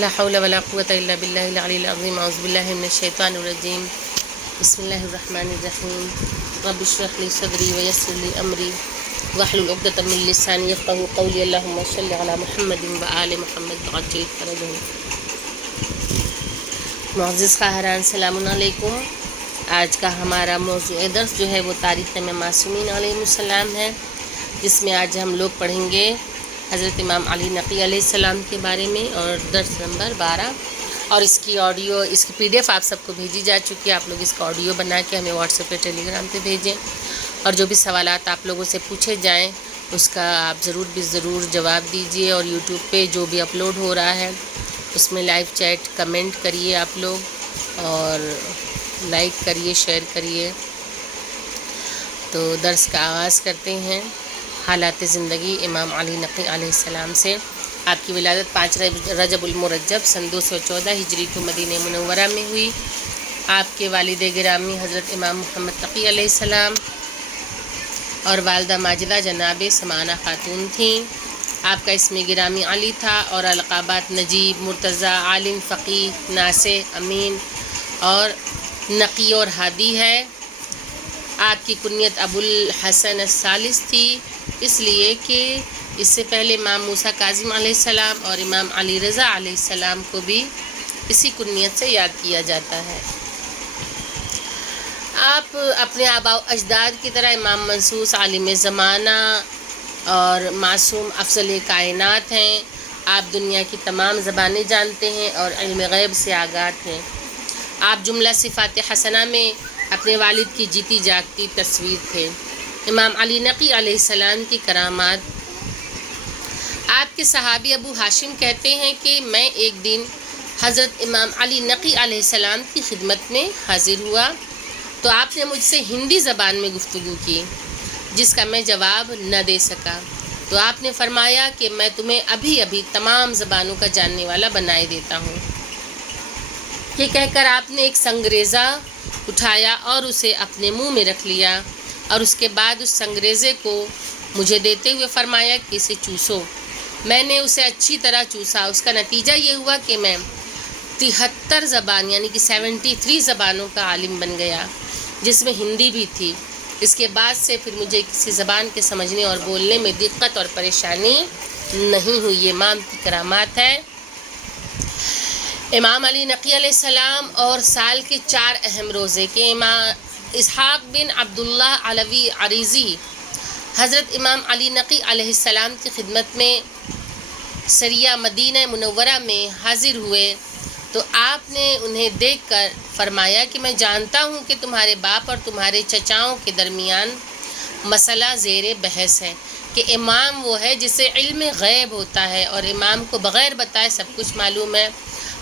لا حول ولا قوة إلا بالله العلي العظيم أعوذ بالله من الشيطان الرجيم بسم الله الرحمن الرحيم رب اشرح لي صدري ويسر لي أمري واحلل عقدة من لساني يفقهوا قولي اللهم صل على محمد وآل محمد وعجل فرجهم۔ معزز خواہران السلام علیکم۔ آج کا ہمارا موضوع درس جو ہے وہ تاریخ میں معصومین علیہ السلام ہے، جس میں آج ہم لوگ پڑھیں گے حضرت امام علی نقی علیہ السلام کے بارے میں، اور درس نمبر 12، اور اس کی آڈیو، اس کی PDF آپ سب کو بھیجی جا چکی ہے۔ آپ لوگ اس کا آڈیو بنا کے ہمیں واٹس ایپ پہ، ٹیلی گرام پہ بھیجیں، اور جو بھی سوالات آپ لوگوں سے پوچھے جائیں اس کا آپ ضرور جواب دیجیے، اور یوٹیوب پہ جو بھی اپلوڈ ہو رہا ہے اس میں لائیو چیٹ کمنٹ کریے آپ لوگ، اور لائک کریے، شیئر کریے۔ تو درس کا آغاز کرتے ہیں حالات زندگی امام علی نقی علیہ السلام سے۔ آپ کی ولادت 5 رجب المرجب سن 214 ہجری کو مدینہ منورہ میں ہوئی۔ آپ کے والد گرامی حضرت امام محمد تقی علیہ السلام اور والدہ ماجدہ جناب سمانہ خاتون تھیں۔ آپ کا اسم گرامی علی تھا، اور القابات نجیب، مرتضیٰ، عالم، فقیہ، ناصح، امین اور نقی اور ہادی ہے۔ آپ کی کنیت ابو الحسن الثالث تھی، اس لیے کہ اس سے پہلے امام موسیٰ کاظم علیہ السلام اور امام علی رضا علیہ السلام کو بھی اسی کنیت سے یاد کیا جاتا ہے۔ آپ اپنے آباء و اجداد کی طرح امام منصوص، عالم زمانہ اور معصوم افضل کائنات ہیں۔ آپ دنیا کی تمام زبانیں جانتے ہیں اور علم غیب سے آگاہ ہیں۔ آپ جملہ صفات حسنہ میں اپنے والد کی جیتی جاگتی تصویر تھے۔ امام علی نقی علیہ السلام کی کرامات۔ آپ کے صحابی ابو ہاشم کہتے ہیں کہ میں ایک دن حضرت امام علی نقی علیہ السلام کی خدمت میں حاضر ہوا تو آپ نے مجھ سے ہندی زبان میں گفتگو کی، جس کا میں جواب نہ دے سکا، تو آپ نے فرمایا کہ میں تمہیں ابھی تمام زبانوں کا جاننے والا بنائے دیتا ہوں۔ یہ کہہ کر آپ نے ایک سنگریزہ اٹھایا اور اسے اپنے منہ میں رکھ لیا، اور اس کے بعد اس سنگریزے کو مجھے دیتے ہوئے فرمایا کہ اسے چوسو۔ میں نے اسے اچھی طرح چوسا۔ اس کا نتیجہ یہ ہوا کہ میں 73 زبان یعنی کہ 73 زبانوں کا عالم بن گیا، جس میں ہندی بھی تھی۔ اس کے بعد سے پھر مجھے کسی زبان کے سمجھنے اور بولنے میں دقت اور پریشانی نہیں ہوئی۔ یہ امام کی کرامات ہے۔ امام علی نقی علیہ السلام اور سال کے 4 اہم روزے کے امام اسحاق بن عبداللہ علوی عریضی حضرت امام علی نقی علیہ السلام کی خدمت میں سریہ مدینہ منورہ میں حاضر ہوئے تو آپ نے انہیں دیکھ کر فرمایا کہ میں جانتا ہوں کہ تمہارے باپ اور تمہارے چچاؤں کے درمیان مسئلہ زیر بحث ہے کہ امام وہ ہے جسے علم غیب ہوتا ہے، اور امام کو بغیر بتائے سب کچھ معلوم ہے۔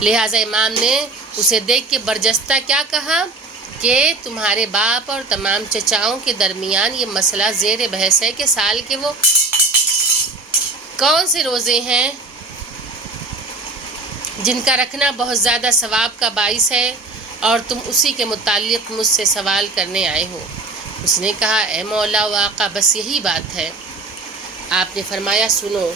لہٰذا امام نے اسے دیکھ کے برجستہ کیا کہا کہ تمہارے باپ اور تمام چچاؤں کے درمیان یہ مسئلہ زیر بحث ہے کہ سال کے وہ کون سے روزے ہیں جن کا رکھنا بہت زیادہ ثواب کا باعث ہے، اور تم اسی کے متعلق مجھ سے سوال کرنے آئے ہو۔ اس نے کہا اے مولا و آقا، بس یہی بات ہے۔ آپ نے فرمایا سنو،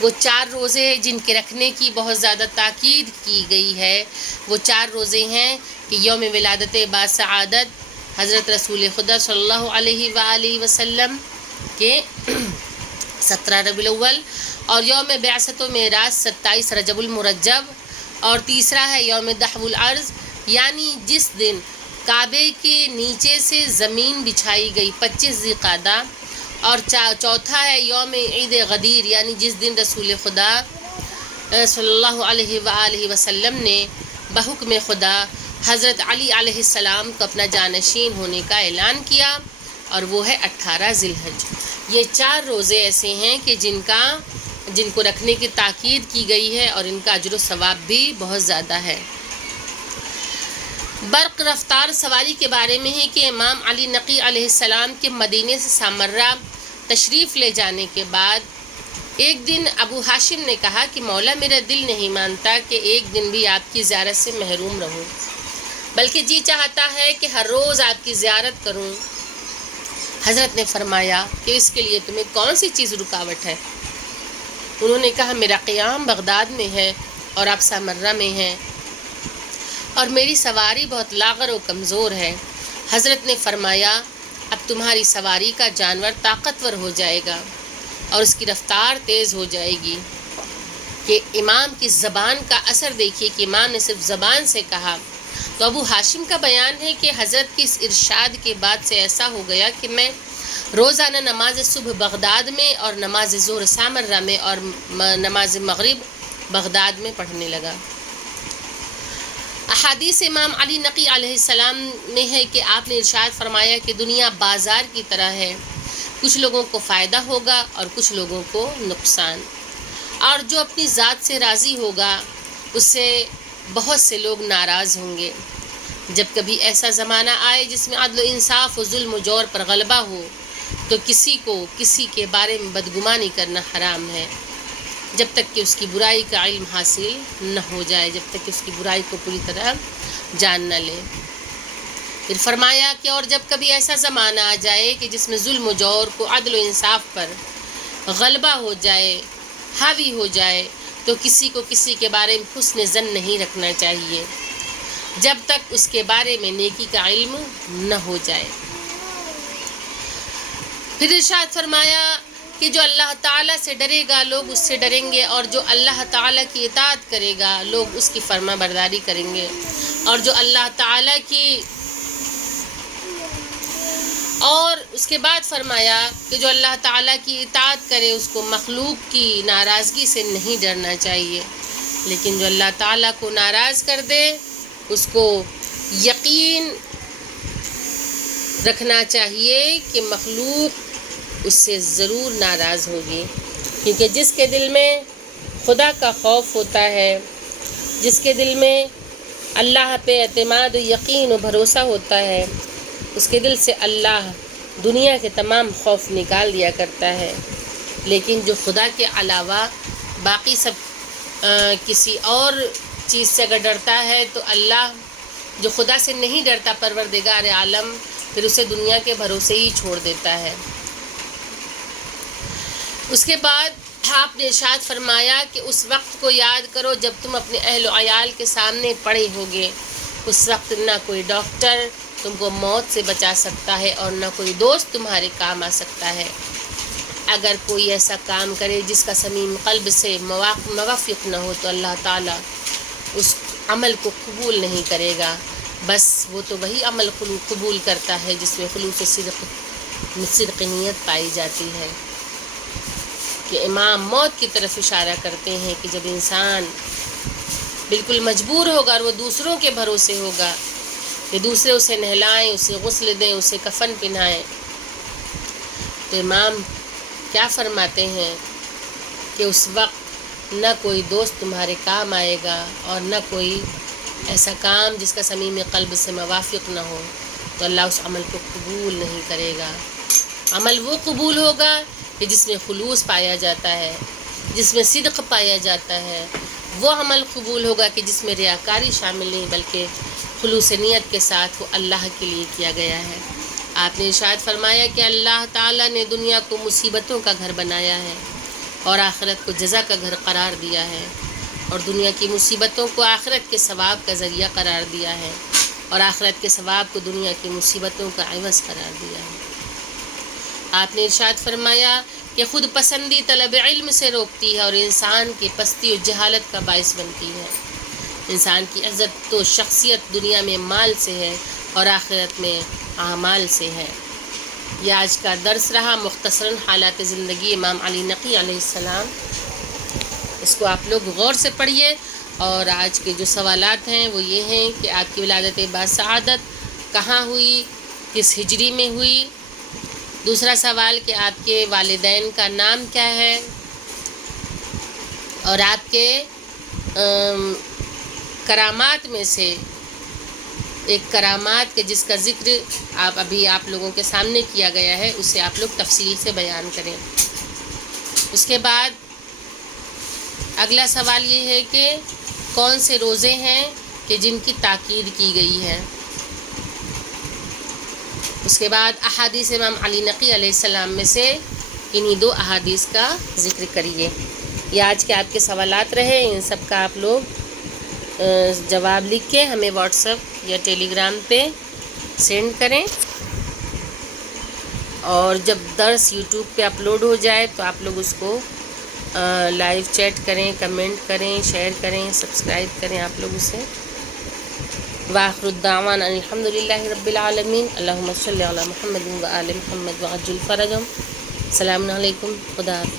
وہ 4 روزے جن کے رکھنے کی بہت زیادہ تاکید کی گئی ہے، وہ 4 روزے ہیں کہ یوم ولادت باسعادت حضرت رسول خدا صلی اللہ علیہ وآلہ وسلم کے 17 ربیع الاول، اور یوم بعثت و معراج 27 رجب المرجب، اور تیسرا ہے یوم دحو الارض، یعنی جس دن کعبے کے نیچے سے زمین بچھائی گئی 25 ذی القعدہ، اور چوتھا ہے یوم عید غدیر، یعنی جس دن رسول خدا صلی اللہ علیہ وآلہ وسلم نے بحکم خدا حضرت علی علیہ السلام کو اپنا جانشین ہونے کا اعلان کیا، اور وہ ہے 18 ذی الحج۔ یہ 4 روزے ایسے ہیں کہ جن کو رکھنے کی تاکید کی گئی ہے، اور ان کا اجر و ثواب بھی بہت زیادہ ہے۔ برق رفتار سواری کے بارے میں ہے کہ امام علی نقی علیہ السلام کے مدینے سے سامرہ تشریف لے جانے کے بعد ایک دن ابو ہاشم نے کہا کہ مولا، میرا دل نہیں مانتا کہ ایک دن بھی آپ کی زیارت سے محروم رہوں، بلکہ جی چاہتا ہے کہ ہر روز آپ کی زیارت کروں۔ حضرت نے فرمایا کہ اس کے لیے تمہیں کون سی چیز رکاوٹ ہے؟ انہوں نے کہا میرا قیام بغداد میں ہے، اور آپ سامرہ میں ہیں، اور میری سواری بہت لاغر و کمزور ہے۔ حضرت نے فرمایا اب تمہاری سواری کا جانور طاقتور ہو جائے گا اور اس کی رفتار تیز ہو جائے گی۔ کہ امام کی زبان کا اثر دیکھیے کہ امام نے صرف زبان سے کہا۔ تو ابو ہاشم کا بیان ہے کہ حضرت کی اس ارشاد کے بعد سے ایسا ہو گیا کہ میں روزانہ نماز صبح بغداد میں اور نماز ظہر سامرہ میں اور نماز مغرب بغداد میں پڑھنے لگا۔ احادیث امام علی نقی علیہ السلام میں ہے کہ آپ نے ارشاد فرمایا کہ دنیا بازار کی طرح ہے، کچھ لوگوں کو فائدہ ہوگا اور کچھ لوگوں کو نقصان، اور جو اپنی ذات سے راضی ہوگا اس سے بہت سے لوگ ناراض ہوں گے۔ جب کبھی ایسا زمانہ آئے جس میں عدل و انصاف و ظلم و جور پر غلبہ ہو تو کسی کو کسی کے بارے میں بدگمانی کرنا حرام ہے، جب تک کہ اس کی برائی کا علم حاصل نہ ہو جائے، جب تک کہ اس کی برائی کو پوری طرح جان نہ لے۔ پھر فرمایا کہ اور جب کبھی ایسا زمانہ آ جائے کہ جس میں ظلم و جور کو عدل و انصاف پر غلبہ ہو جائے، حاوی ہو جائے، تو کسی کو کسی کے بارے میں حسن ظن نہیں رکھنا چاہیے جب تک اس کے بارے میں نیکی کا علم نہ ہو جائے۔ پھر ارشاد فرمایا کہ جو اللہ تعالیٰ سے ڈرے گا لوگ اس سے ڈریں گے، اور جو اللہ تعالیٰ کی اطاعت کرے گا لوگ اس کی فرما برداری کریں گے، اور جو اللہ تعالیٰ کی، اور اس کے بعد فرمایا کہ جو اللہ تعالیٰ کی اطاعت کرے اس کو مخلوق کی ناراضگی سے نہیں ڈرنا چاہیے، لیکن جو اللہ تعالیٰ کو ناراض کر دے اس کو یقین رکھنا چاہیے کہ مخلوق اس سے ضرور ناراض ہوگی، کیونکہ جس کے دل میں خدا کا خوف ہوتا ہے، جس کے دل میں اللہ پہ اعتماد و یقین و بھروسہ ہوتا ہے، اس کے دل سے اللہ دنیا کے تمام خوف نکال دیا کرتا ہے۔ لیکن جو خدا کے علاوہ باقی سب کسی اور چیز سے اگر ڈرتا ہے تو اللہ جو خدا سے نہیں ڈرتا پروردگار عالم پھر اسے دنیا کے بھروسے ہی چھوڑ دیتا ہے۔ اس کے بعد آپ نے ارشاد فرمایا کہ اس وقت کو یاد کرو جب تم اپنے اہل و عیال کے سامنے پڑے ہوگے، اس وقت نہ کوئی ڈاکٹر تم کو موت سے بچا سکتا ہے اور نہ کوئی دوست تمہارے کام آ سکتا ہے۔ اگر کوئی ایسا کام کرے جس کا صمیم قلب سے موافق نہ ہو تو اللہ تعالیٰ اس عمل کو قبول نہیں کرے گا، بس وہ تو وہی عمل قبول کرتا ہے جس میں خلوص صدق نیت پائی جاتی ہے۔ کہ امام موت کی طرف اشارہ کرتے ہیں کہ جب انسان بالکل مجبور ہوگا اور وہ دوسروں کے بھروسے ہوگا کہ دوسرے اسے نہلائیں، اسے غسل دیں، اسے کفن پہنائیں، تو امام کیا فرماتے ہیں کہ اس وقت نہ کوئی دوست تمہارے کام آئے گا اور نہ کوئی ایسا کام جس کا صمیم قلب سے موافق نہ ہو، تو اللہ اس عمل کو قبول نہیں کرے گا۔ عمل وہ قبول ہوگا کہ جس میں خلوص پایا جاتا ہے، جس میں صدق پایا جاتا ہے، وہ عمل قبول ہوگا کہ جس میں ریاکاری شامل نہیں بلکہ خلوص نیت کے ساتھ وہ اللہ کے لیے کیا گیا ہے۔ آپ نے ارشاد فرمایا کہ اللہ تعالیٰ نے دنیا کو مصیبتوں کا گھر بنایا ہے اور آخرت کو جزا کا گھر قرار دیا ہے، اور دنیا کی مصیبتوں کو آخرت کے ثواب کا ذریعہ قرار دیا ہے، اور آخرت کے ثواب کو دنیا کی مصیبتوں کا عوض قرار دیا ہے۔ آپ نے ارشاد فرمایا کہ خود پسندی طلب علم سے روکتی ہے اور انسان کی پستی و جہالت کا باعث بنتی ہے۔ انسان کی عزت و شخصیت دنیا میں مال سے ہے اور آخرت میں اعمال سے ہے۔ یہ آج کا درس رہا، مختصراً حالات زندگی امام علی نقی علیہ السلام۔ اس کو آپ لوگ غور سے پڑھیے، اور آج کے جو سوالات ہیں وہ یہ ہیں کہ آپ کی ولادت باسعادت کہاں ہوئی، کس ہجری میں ہوئی؟ دوسرا سوال کہ آپ کے والدین کا نام کیا ہے، اور آپ کے کرامات میں سے ایک کرامات کے جس کا ذکر آپ لوگوں کے سامنے کیا گیا ہے اسے آپ لوگ تفصیل سے بیان کریں۔ اس کے بعد اگلا سوال یہ ہے کہ کون سے روزے ہیں کہ جن کی تاکید کی گئی ہے۔ اس کے بعد احادیث امام علی نقی علیہ السلام میں سے انہی 2 احادیث کا ذکر کریے۔ یہ آج کے آپ کے سوالات رہے، ان سب کا آپ لوگ جواب لکھ کے ہمیں واٹس ایپ یا ٹیلی گرام پہ سینڈ کریں، اور جب درس یوٹیوب پہ اپلوڈ ہو جائے تو آپ لوگ اس کو لائیو چیٹ کریں، کمنٹ کریں، شیئر کریں، سبسکرائب کریں آپ لوگ اسے۔ وآخر الدعوانا الحمدللہ رب العالمین، اللہم صلی علی محمد و آل محمد وعجل فرجہم۔ السلام علیکم، خدا حافظ۔